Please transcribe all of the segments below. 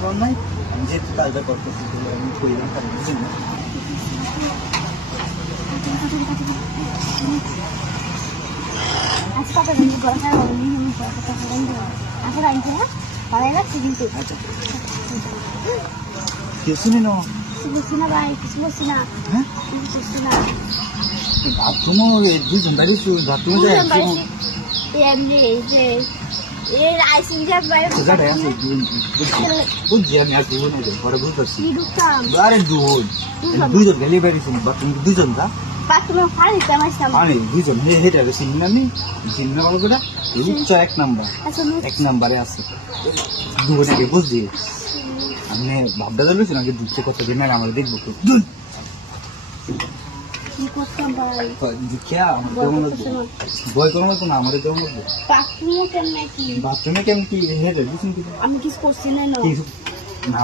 পাওয়ার নাই, আমি যেহেতু কাজটা করতেছি আমি কইলাম কারণ বুঝেন না। আচ্ছা পাপা কিন্তু গরম আর বলি আমি কথা বলবো আচ্ছা রাইতে হ্যাঁ ভালো লাগছে কিন্তু আচ্ছা কে শুনে না কিছু না ভাই কিছু বলছি না হ্যাঁ কিছু না বাথরুমও দুজন দাঁড়িয়েছি বাথরুমে যাই এমনি এই যে এর আইসিং জাত ভাই জায়গাটা আছে বুঝছি আমি আর দুজন ঘরে বুঝতে পারছি কি ঢুকতাম আরে দুজন গেলে বেরিয়েছি বাথরুম দুজন যা বাথরুমে ফাড়ি তামাইতাম আরে দুজন হেঁটে হবে সিনেমা নেই সিনেমা বাবুটা রূপচ এক নাম্বার আচ্ছা এক নাম্বারে আছে দুজন আগে বুঝছি আপনি ভাবটা চালুছেন আগে দুধ কত দিন আগে আমরা দেখবো তো কি করতাম ভাই দেখিয়া কেমন লাগবে ভয় কেমন লাগবে না আমাদের কেমন লাগবে বাথরুমে কেমন কি বাথরুমে কেমন কি হেঁটে বুঝছেন কি আমি কিছু করছি না না কিছু না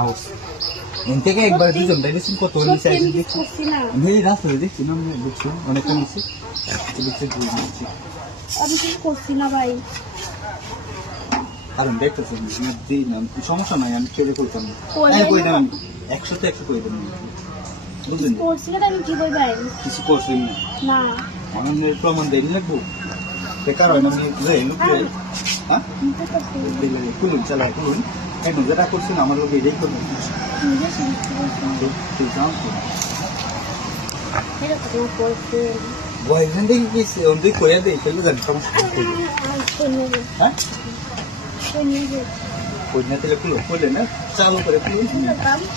এন থেকে একবার দুজন দেখছেন কত নিচে আমি কিছু দেখছি করছি না আমি এই রাস্তায় দেখছি না আমি দেখছি অনেকটা নিচে দেখছি আমি কিছু করছি না ভাই কারণ দেখতেছি দিই না সমস্যা নাই আমি ছেড়ে করতাম না কই দেন 100 তে 100 কই দেন বুঝলেন করছি না আমি কি বই ভাই কিছু করছেন না না আমাদের প্রমাণ দেন লাগবো বেকার হয় না আমি যাই লোকে হ্যাঁ কিন্তু করছি খুলুন চালাই খুলুন এখন যেটা করছেন আমার লোক এটাই করবেন নিজে শিখতে করছি তুই জানো তো এটা তো করতে বয়ফ্রেন্ড দেখি কি অন্ধি কইয়া দেই ফেলে জানি সমস্যা হ্যাঁ কই না তেলে খুলে না চালু করে খুলুন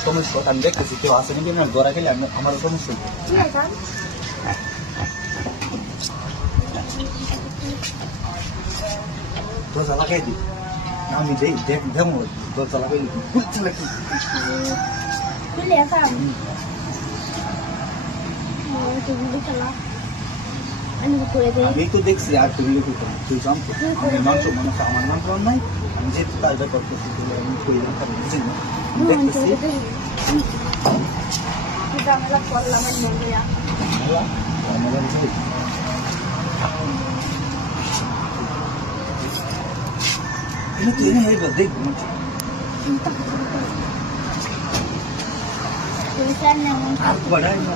সমস্যা আমি দেখতেছি কেউ আসেনি কি না ধরা খেলে আমার সমস্যা দরজা লাগাই দিই আমি দেই দেখো দরজা লাগাই দিই বুঝতে লাগি আমি তো দেখছি আর তুমি তুই জানতো আমি মাংস মানুষ আমার নাম পাওয়ার নাই, আমি যেহেতু কাজটা করতেছি আমি কইলাম কারণ বুঝেন না দেখতেছি দেখবো আর বড়াই না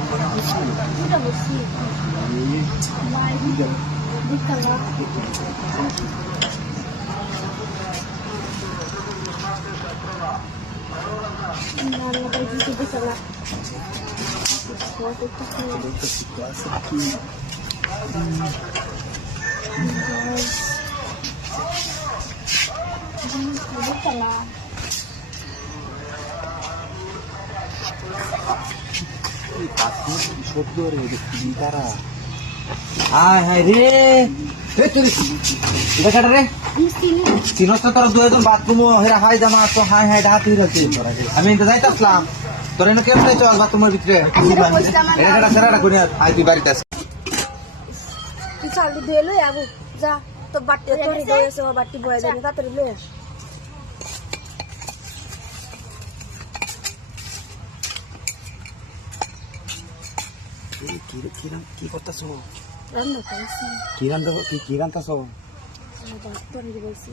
হায় হায় রে এটা কাটা রে চিনস তো তোর দুজন বাথরুম হেরা হাই জামা তো হাই হাই ডাহাতি হইছে আমি তো যাইতাছলাম তোর এনে কেমনে চল বাথরুমের ভিতরে এটা কাটা সেরাটা করি আই তুই বাড়িতে আস তুই চালু দিয়ে লই আবু যা তো বাটি তোর গেছে বাটি বয়ে দেন তাড়াতাড়ি লই আস কি করতেছ রান্না করছি কি রান্তাছ তোরে বলছি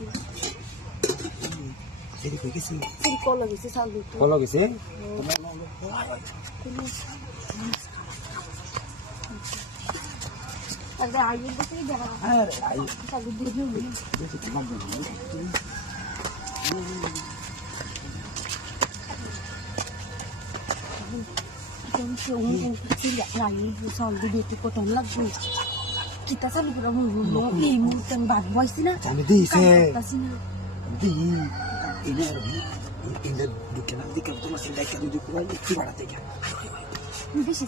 সেটি কই গেছি তুই কল গেছে চালু কল গেছে আরে আইয়ে দেখি যারা আরে আই চালু দিয়ে দিই দেখি তোমার জন্য kita sa libro mo mo mo tang bad boys na আমি দিছে kasi na di ini ini dukkan dikkan to masin like di ko ay ti barate ka hindi siya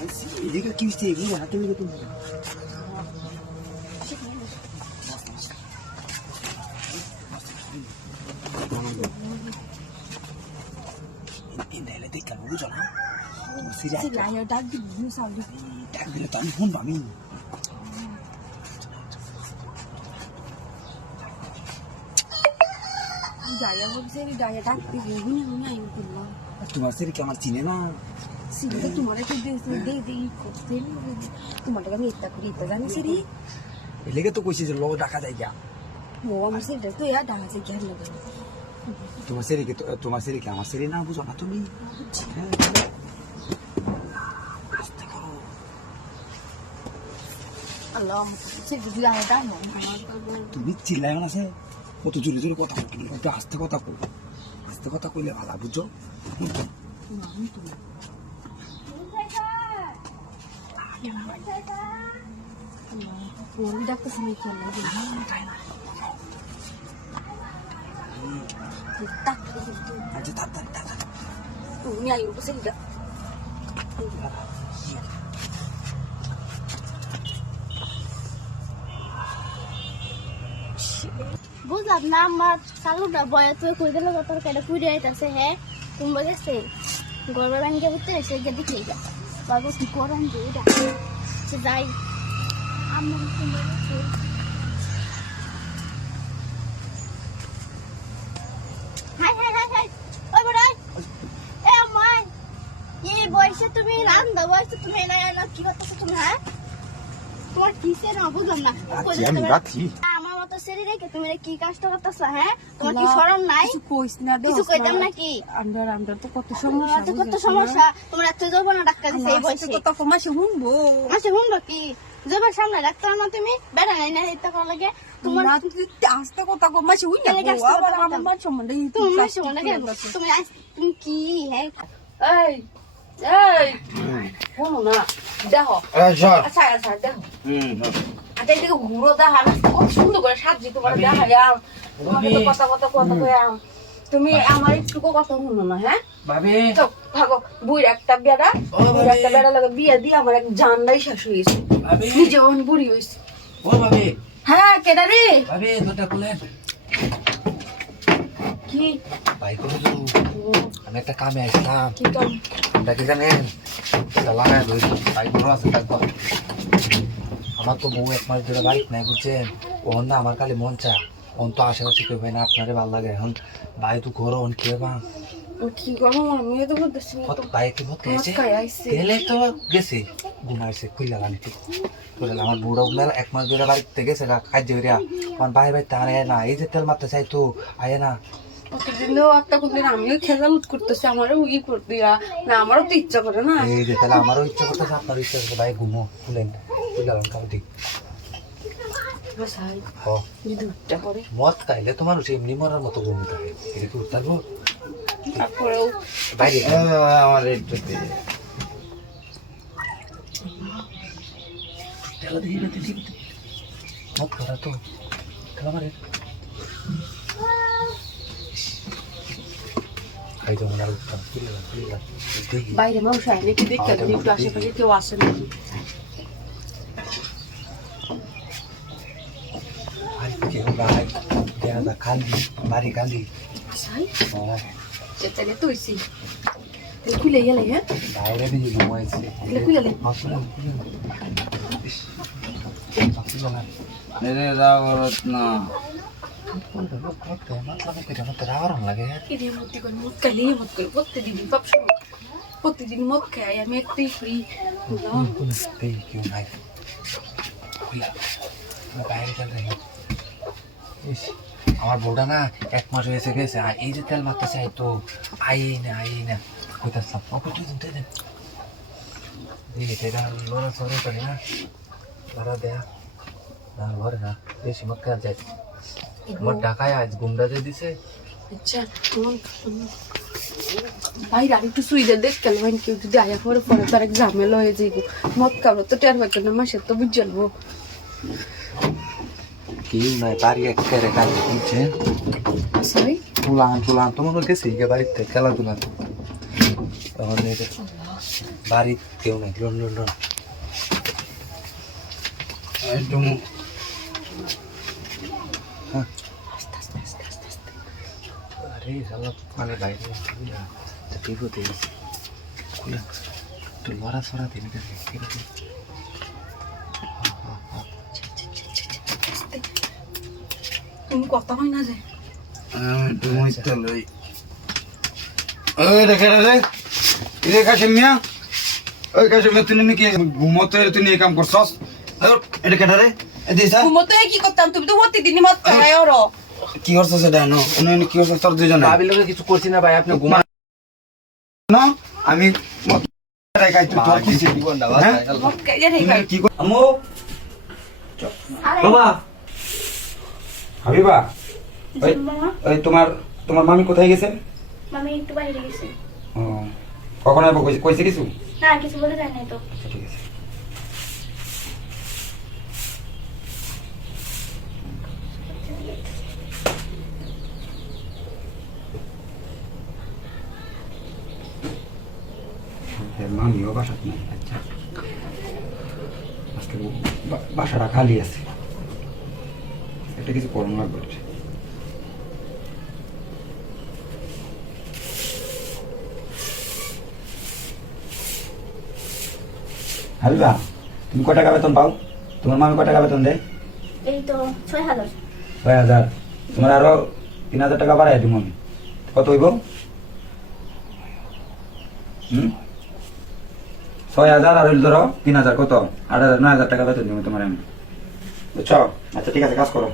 ay si ini ka kisti ni hati ni to ini le dikkan mo jana sila ya dag di mo sa li dag di to phone ba mi Daya mo seri daya tak biguni na yung kuno. তোমার সেরি কি আমার চিনে না Sino ka tumara ko de ko seri. Tumara kami ita jani seri. এলেগে তো কইছি যে লোক ডাকা যায় গিয়া Mo am seri to ya dang se gyar laga. তোমার সেরিকে আমার সেরি না বুঝো না তুমি? হ্যাঁ, আস্তে করো। আল্লাহ সেটা দিলা এটা না তুমি চিল্লাই না সে কত জোরে জোরে কথা বলতে একটু আস্তে কথা কই, আস্তে কথা কইলে ভালো বুঝছো? ওই ডাক্তার শুনে চলে আচ্ছা তাড়াতাড়ি তুমি আই বসে যা বুঝলাম না আমার চালুটা বয়া তুই কই দিল তোর কেটে পুড়ে আইতাছে হ্যাঁ তুমি গেছে গরবার ব্যাংকে উঠতে এসে গিয়ে দেখে যা বাবু কি করেন যে এটা সে যাই আমার হাই হাই হাই হাই ওই বড়াই এ মাই এই বয়সে তুমি রান্দা বয়সে তুমি না কি করতেছো তুমি হ্যাঁ তোমার কিসে না বুঝলাম না আমি রাখি আমার মতো শরীরে কি তুমি কি কাজটা করতেছ হ্যাঁ তোমার কি শরম নাই কিছু কইস না কিছু কইতাম নাকি আমরা তো কত তোমার তো কত সমস্যা সমস্যা তোমরা এত যাবো না ডাক্তার দিছে এই বয়সে কত কমাসে শুনবো আচ্ছা শুনবো কি যাবার সামনে ডাক্তার না তুমি বেড়া নাই না এটা করা লাগে তোমার আস্তে কথা কমাসে শুই না কেন আস্তে আবার কথা আমার মান সম্বন্ধে তোমার সঙ্গে কেন তুমি তুমি কি হ্যাঁ এই এই শোনো না দেখো আচ্ছা আচ্ছা দেখো আচ্ছা এদিকে ঘুরো দেখা না কত সুন্দর করে সাজি তোমার দেখা যাও কথা কথা কথা কয়াম তুমি আমার একটু কথা শুনো না হ্যাঁ ভাবি তো ভাগো বুড়ি একটা বেড়া লাগে বিয়ে দিয়ে আমার এক জানলাই শেষ হয়েছে ভাবি নিজে ওন বুড়ি হয়েছে ও ভাবি হ্যাঁ কেডা রে ভাবি দুটা খুলেন কি ভাই করে তো আমি একটা কামে আসলাম কি কাম আমরা কি জানেন লাগায় রয়েছি ভাই বড় আছে তারপর আমার তো বউ এক মাস ধরে বাড়িতে নাই বুঝছেন ওর না আমার খালি মন চা ওন তো আশেপাশে কেউ হয় না আপনারে ভালো লাগে এখন ভাই তো ঘর ওন কে বা কি করো আমিও তো বলতেছি ভাই কি মত গেছে আইছে গেলে তো গেছে ঘুমাইছে খুইলা লাগাইতে আমার বুড়ো মেলা এক মাস ধরে বাড়িতে গেছে খাদ্য হইয়া আমার ভাই ভাই তা না এই যে তেল মারতে চাই তো আয় না প্রতিদিনও একটা কোনদিন আমিও খেলালুট করতেছি আমারও ই করতে না আমারও তো ইচ্ছা করে না এই যে তাহলে আমারও ইচ্ছা করতেছে আপনার ইচ্ছা করতে ভাই ঘুমো খুলেন খুইলা খাওয়া ঠিক দুধটা করে মদ খাইলে তোমার এমনি মরার মতো ঘুম থাকে এটা কি উঠতারবো তারপরেও বাইরে আমার একটু মদ খাওয়া তো আমার খাই তো মনে উঠতাম খুললাম বাইরে মানুষ আয় নাকি দেখে একটু আশেপাশে কেউ আসে নাকি খালি বাড়ি খালি তাহলে তো হয়েছি তাহলে খুলে গেলে হ্যাঁ বাইরে দিয়ে ঘুমাইছে তাহলে খুলে গেলে প্রতিদিন মদ খাই আমি একটাই ফ্রি কেউ নাই বাইরে গেল আমার বউটা না এক মাস হয়েছে গেছে আর এই যে তেল মারতে চাই তো আই না কইতাম এটা লোরা সরে করি না লোরা দেয়া না ঘরে না বেশি মত খেয়াল যাই আমার ঢাকায় আজ গুমরা দিয়ে দিছে আচ্ছা বাইরে আর একটু সুইদে দেখ কেন কেউ যদি আয়া পরে পরে তো আরেক ঝামেলা হয়ে যাইব মদ খাবো তো টের পাইতো না মাসে তো বুঝলবো কেউ নাই বাড়ি একেবারে কাজে বুঝছে সরি তুলান তোমার গেছে বাড়িতে খেলাধুলা তখন বাড়ি কেউ নাই লন্ডন আরে মানে বাইরে বিপদে গেছে খুলে তো লড়া ছড়া দিন ঠিক আছে তুমি কথা হয় না যে কাম করছস এটা কেটারে ঘুমোতে কি করতাম তুমি তো প্রতিদিনই মদ খাই ওর কি করছো সেটা নো কি করছো তোর দুজনে ভাবির লোকে কিছু করছি না ভাই, আপনি ঘুমান। না আমি তোর কি হ্যাঁ? তুমি কি কর- আম্মু বাবা হাবিবা ওই মামা ওই তোমার মামি কোথায় গেছে মামি একটু বাইরে গেছে। ও, কখন আসবো কইছে কিছু না কিছু বলে যায় নাই তো। আচ্ছা, ঠিক আছে মামিও বাসাত নাই আচ্ছা আজকে বাসাটা খালি আছে একটা কিছু করুন লাগবে হাবিবা তুমি কয় টাকা বেতন পাও তোমার মামি কয় টাকা বেতন দেয় এই তো 6,000। 6,000 তোমার আরো 3,000 টাকা বাড়াই তুমি আমি কত হইব 6,000 আর হইল ধরো 3,000 কত 8,000 9,000 টাকা বেতন দিব তোমার আমি বুঝছো আচ্ছা ঠিক আছে কাজ করো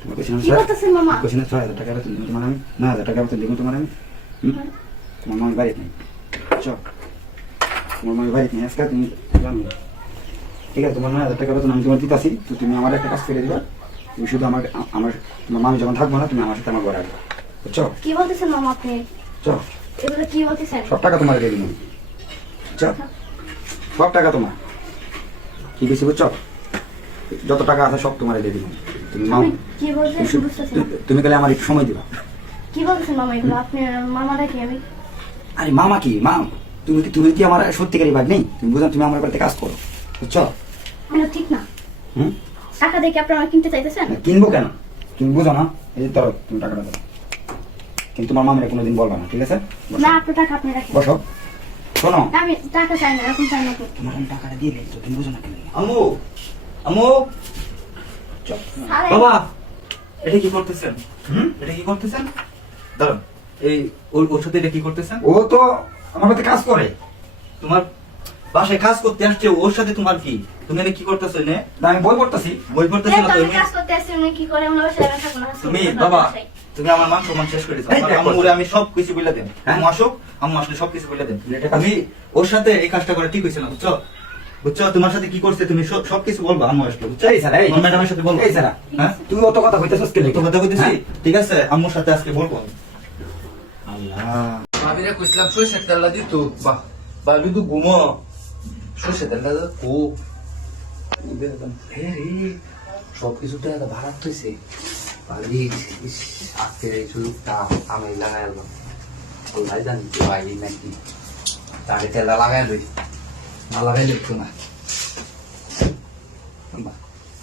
তোমার কইছিলাম কি করতেছেন মামা? 6,000 টাকা বেতন দিব তোমার আমি 9,000 টাকা বেতন দিব তোমার আমি তোমার মামি বাড়িতে নেই বুঝছো তোমার মামি বাড়িতে নেই আজকে তুমি জানো ঠিক আছে তোমার 9,000 টাকা বেতন আমি তোমার দিতাছি তো তুমি আমার একটা কাজ করে দিবা তুমি শুধু আমার তোমার মামি যখন থাকবো না তুমি আমার সাথে আমার ঘরে আসবে বুঝছো কি বলতেছেন মামা আপনি? চো এগুলো কি বলতেছেন? সব টাকা তোমার দিয়ে দিন বুঝছো সব টাকা তোমার কি বেশি বুঝছো যত টাকা আছে সব তোমার দিয়ে দিন তুমি আপনি কি বলতেছেন বুঝতেছেন না। তুমি গেলে আমার একটু সময় দিবা কি বলতেছেন মামা এগুলো? আপনি মামা দেখি আমি আরে মামা কি মা তুমি কি আমার সত্যিকারই ভাগ নেই তুমি বুঝো তুমি আমার বাড়িতে কাজ করো বুঝছো এটা ঠিক না। হুম টাকা দেখে আপনি আমার কিনতে চাইতেছেন? না, কিনবো কেন তুমি বুঝো না এই যে ধরো তুমি টাকাটা দাও কিন্তু তোমার মামিরা কোনোদিন বলবা না ঠিক আছে বসো। না আপনার টাকা আপনি রাখেন। বসো শোনো আমি টাকা চাই না, এখন চাই না তো। তোমার আমি টাকাটা দিয়ে দিই তুমি বুঝো না কেন আম্মু আম্মু চল আরে বাবা এটা কি করতেছেন? এটা কি করতেছেন? দাঁড়ান, এই ওর সাথে এটা কি করতেছেন? ও তো আমার বাড়িতে কাজ করে তোমার বাসায় কাজ করতে আসছে, ওর সাথে তোমার কি? তুমি এটা কি করতেছো? নে না আমি বই পড়তেছি বই পড়তেছো এই না তো আমি তুমি? কাজ করতে আসছি, উনি কি করে আমরা বাসায় থাকবো না। তুমি বাবা, তুমি আমার মান সম্মান শেষ করে দিছো। এই আমার দেখো। আম্মুরে আমি সব কিছু বলে দেন। হ্যাঁ? আম্মু আসুক, আম্মু আসলে সব কিছু বলে দেন। এটা আমি ওর সাথে এই কাজটা করে ঠিক হইছে না, বুঝছো? বুঝছো তোমার সাথে কি করছে তুমি সব কিছু বলবা আম্মু আসলে, বুঝছো? এই স্যার এই আমার ম্যাডামের সাথে বলবো। এই স্যার হ্যাঁ? তুই অত কথা কইতেছস কে তো কথা কইতেছি, হ্যাঁ? ঠিক আছে আম্মুর সাথে আজকে বলবো আমি। আল্লাহ, ভাবিরে কইছিলাম সরষের তেলটা দিত, বাহ ভাবি তো ঘুমো, সরষের তেলটা ও সব কিছুটা ভাড়া হয়েছে। ভাবি আজকে সুযোগটা আমি লাগাই এলাম, কোথায় জানি তো ভাই নাকি তারে তেলটা লাগাই লই, না লাগাইলে তো না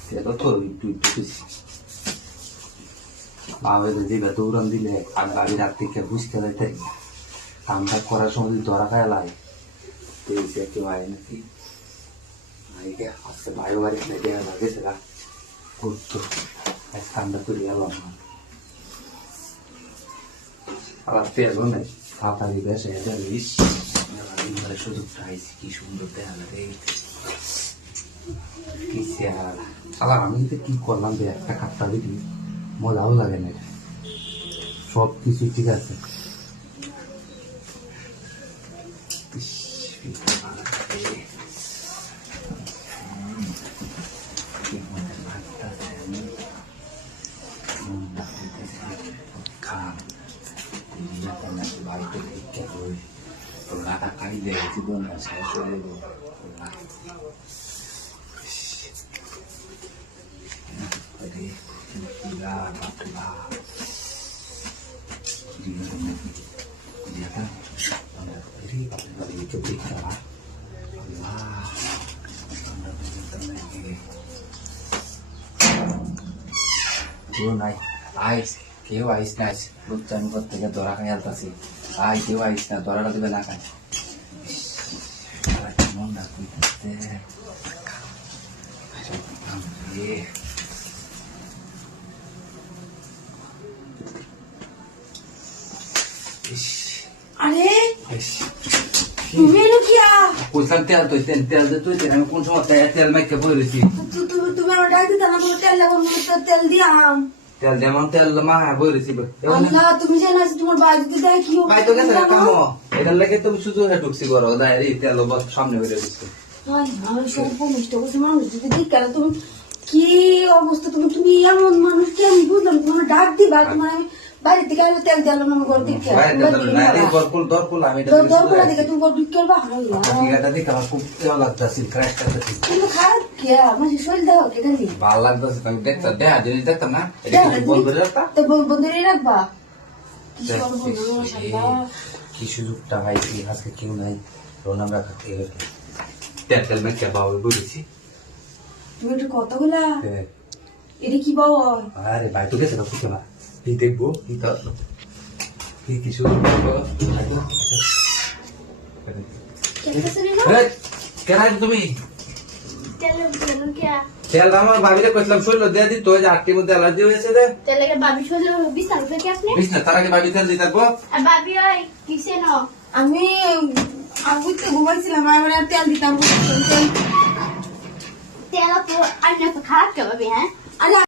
তেল তো একটু একটু বেশি ভাবে দিবে দৌড়ান দিলে আর ভাবি রাত থেকে বুঝতে পারতে কামটা করার সময় যদি ধরা খায় লাই পেয়েছে একটু ভাই নাকি আজকে ভাই বাড়ি দেওয়া লাগেছে না করতো এক কামটা করে গেলাম আবার পেলো নাই তাড়াতাড়ি বেসে ইস সুযোগটা আইসি কি সুন্দর দেখা লাগে কি চেহারা আবার আমি তো কি করলাম যে একটা কাপটা দিবি মজাও লাগে না, সব কিছু ঠিক আছে। কেউ নাই আইস, কেউ আইস না আইস, বুঝছি আমি প্রত্যেকে ধরা খাই আলতাছি। আই কেউ আইস না, ধরাটা দেবে না কাজ। মন না কইতে আরে তুমি লুকিয়া কইসাম তেল তুই তেল তেল দে তুই তেল, আমি কোন সময় তেল মাইকে বই রয়েছি। তুমি আমার ডাক দিতে না, তেল লাগাবো, তেল দিয়াম। তেল যেমন তেল মা বই রয়েছি। আল্লাহ, তুমি জানো তোমার বাড়ি যদি দেয় কি হবে? ভাই তো গেছে কামো, এটার লাগে তুমি শুধু ঢুকছি করো এই তেল সামনে বেরিয়ে দিচ্ছি। মানুষ যদি দেখে তুমি কি অবস্থা, তুমি এমন মানুষ কি আমি বুঝলাম। তোমার ডাক দিবা, তোমার আমি বাড়ি থেকে আলো তেল দিলাম আমার ঘর থেকে দরকার দেখে তুমি ঘর বিক্রি কিন্তু খারাপ কে আমার শরীর দেওয়া কে খালি ভালো লাগতেছে, আমি দেখতাম দেখা জিনিস দেখতাম না, তো বন্ধুরই রাখবা। কি সুযোগটা পাইছি আজকে, কেউ নাই প্রণাম রাখা তেল তেল মেখে বাবা বলেছি। তুমি একটু কথাগুলা এটা কি বাবা? আরে ভাই তো গেছে না বুঝতে না, এই দেখবো কিছু কেন তুমি তেল আমার ভাবিরে কইছিলাম শরীর দিয়ে দিত, ওই যে 8টির মধ্যে অ্যালার্জি হয়েছে রে। তেল লাগে বাবি শরীর বিস্তার থেকে আপনি বিছনা তার আগে ভাবি তেল দিতে থাকবো। আর বাবি ওই কিসে ন আমি তো ঘুমাইছিলাম, আমার আর তেল দিতাম তেল তো আর না তো খারাপ কে বাবি? হ্যাঁ আরে